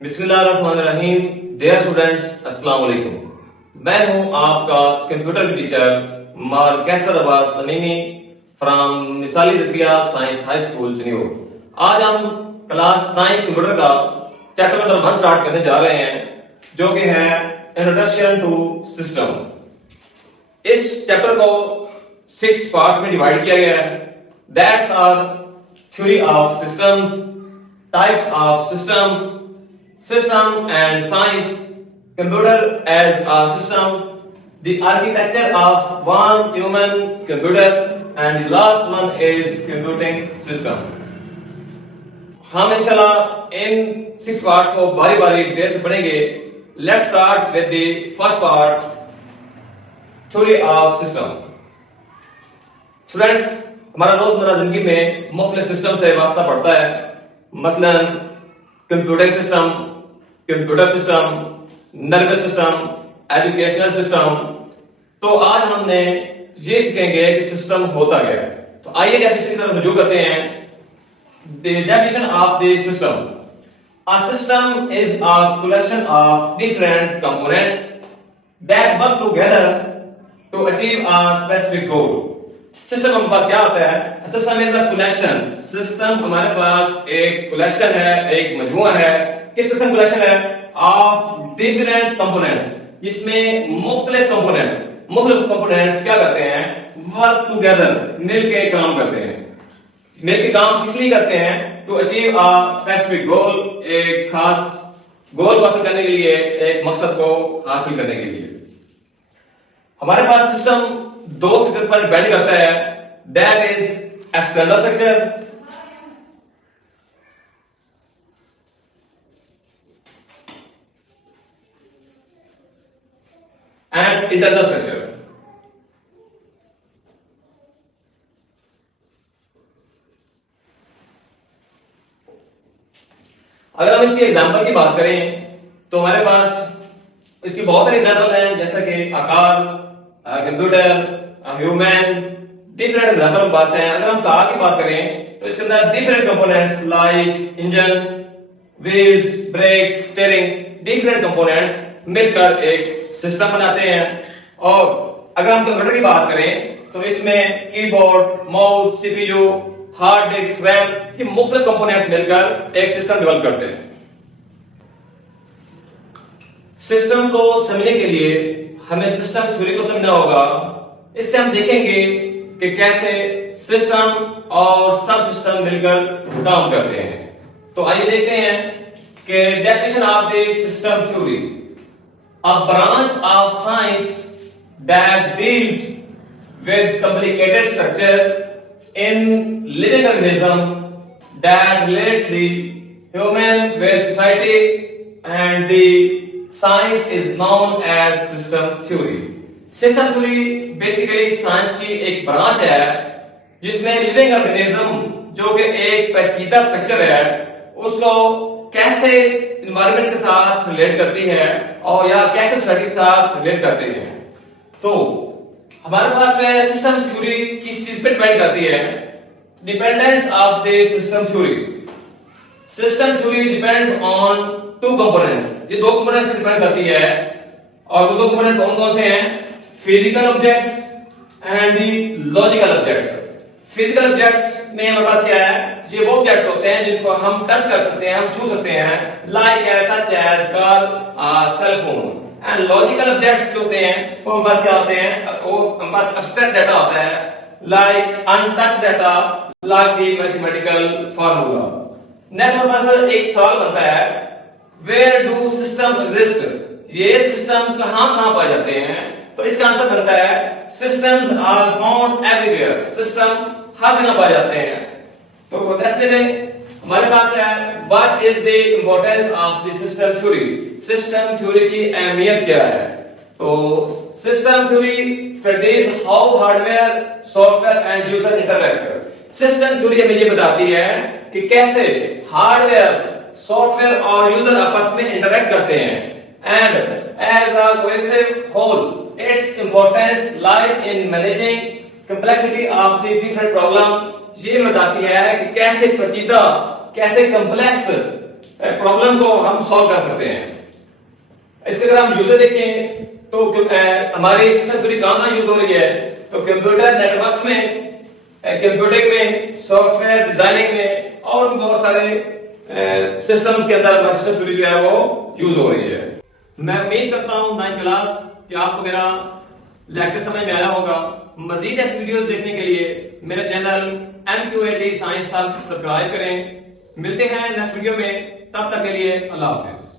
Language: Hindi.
बिस्मिल्लाहिर्रहमानिर्रहीम। डियर स्टूडेंट्स, अस्सलाम वालेकुम। मैं हूं आपका कंप्यूटर टीचर मार Qaiser Abbas Tamimi from Misali Zakia science high school Chiniot. आज हम क्लास 9 कंप्यूटर का चैप्टर नंबर 1 स्टार्ट करने जा रहे हैं, जो कि है इंट्रोडक्शन टू सिस्टम। इस चैप्टर को 6 पार्ट्स में डिवाइड किया गया है। That's are theory of systems, types of systems, system and science, computer as a system, the architecture of one human computer, and the last one is computing system. हम इंशाल्लाह इन 6 पार्ट को बारी बारी डिटेल से पढ़ेंगे। Let's start with the first part, theory of system. Students, हमारा रोजमर्रा जिंदगी में मुख्तलिफ सिस्टम से वास्ता पड़ता है, मसलन computing system, computer system, nervous system, educational system. तो आज हमने ये सीखेंगे कि सिस्टम होता क्या है। तो आइए डेफिनेशन की तरफ रुजू करते हैं। The definition of the system: a system is a collection of different components that work together to achieve a specific goal. System हमारे पास क्या होता है? System is a collection. System हमारे पास एक कलेक्शन है, एक मजमूआ है। किस किस्म कलेक्शन है? ऑफ डिफरेंट कंपोनेंट्स, जिसमें मुख्तलिफ कंपोनेंट्स क्या करते हैं? वर्क टुगेदर, मिलके काम करते हैं। मिलके काम किस लिए करते हैं? To achieve a specific goal, एक खास गोल हासिल करने के लिए, एक मकसद को हासिल करने के लिए। हमारे पास सिस्टम दो स्ट्रक्चर पर डिपेंड करता है। That is external structure and internal structure. अगर हम इसके एग्जांपल की बात करें तो हमारे पास इसकी बहुत सारे एग्जांपल हैं, जैसे कि आकार, कंप्यूटर, ह्यूमन, डिफरेंट एग्जांपल पास हैं। अगर हम कार की बात करें तो इसके अंदर different components like engine, wheels, brakes, steering, different components मिलकर एक सिस्टम बनाते हैं। और अगर हम कंप्यूटर की बात करें तो इसमें keyboard, mouse, CPU, hard disk, RAM, ये मुख्तलिफ कंपोनेंट्स मिलकर एक सिस्टम डेवलप करते हैं। सिस्टम को समझने के लिए हमें सिस्टम थ्योरी को समझना होगा। इससे हम देखेंगे कि कैसे सिस्टम और सब सिस्टम मिलकर काम करते हैं। तो आइए देखते हैं कि definition of the system theory: a branch of science that deals with complicated structure in living organism that relate the human with society, and the science is known as system theory. System theory basically science की एक ब्रांच है जिसमें लिविंग ऑर्गेनिज्म, जो कि एक पेचीदा स्ट्रक्चर है, उसको कैसे इन्वायरमेंट के साथ रिलेट करती है और या कैसे सोसाइटी के साथ रिलेट करते हैं। तो हमारे पास में सिस्टम थ्योरी किस चीज पे डिपेंड करती है? Dependence of the system theory. System theory depends on two components. ये दो कंपोनेंट्स पे डिपेंड करती है, और वो दो कंपोनेंट कौन कौन से हैं? Physical objects and the logical objects. Physical objects में हमारे पास क्या है? ये वो ऑब्जेक्ट्स होते हैं जिनको हम टच कर सकते हैं, हम छू सकते हैं, like such as car, cell phone. And logical objects जो होते हैं वो हमारे पास क्या होते हैं? वो हमारे पास एब्स्ट्रैक्ट डाटा होता है, like untouched data, like the mathematical formula. Next हमारे पास एक सवाल बनता है, वेयर डू सिस्टम एग्जिस्ट? ये सिस्टम कहां पाए जाते हैं? तो इसका आंसर बनता है, systems are found everywhere. System हर जगह पाए जाते हैं। तो हमारे पास है, what is the importance of the system theory? System theory की अहमियत क्या है? तो system theory studies how hardware, software and user interact. System theory हमें ये बताती है कि कैसे हार्डवेयर, सॉफ्टवेयर और यूजर आपस में इंटरैक्ट करते हैं। And as a cohesive whole, its importance lies in managing complexity of the different problem. ये बताती है कि कैसे पेचीदा, कैसे कॉम्प्लेक्स प्रॉब्लम को हम सॉल्व कर सकते हैं। इसके अगर हम यूजर देखें तो हमारी सिस्टम थ्योरी कहां यूज हो रही है, तो कंप्यूटर नेटवर्क्स में, कंप्यूटिंग में, सॉफ्टवेयर डिजाइनिंग में और बहुत सारे सिस्टम्स के अंदर सिस्टम थ्योरी जो है वो यूज हो रही है। मैं उम्मीद करता हूं 9th क्लास कि आपको मेरा लेक्चर समझ में आया होगा। मजीद ऐसे वीडियोस देखने के लिए मेरा चैनल MQAT साइंस सब्सक्राइब करें। मिलते हैं नेक्स्ट वीडियो में, तब तक के लिए अल्लाह हाफिज।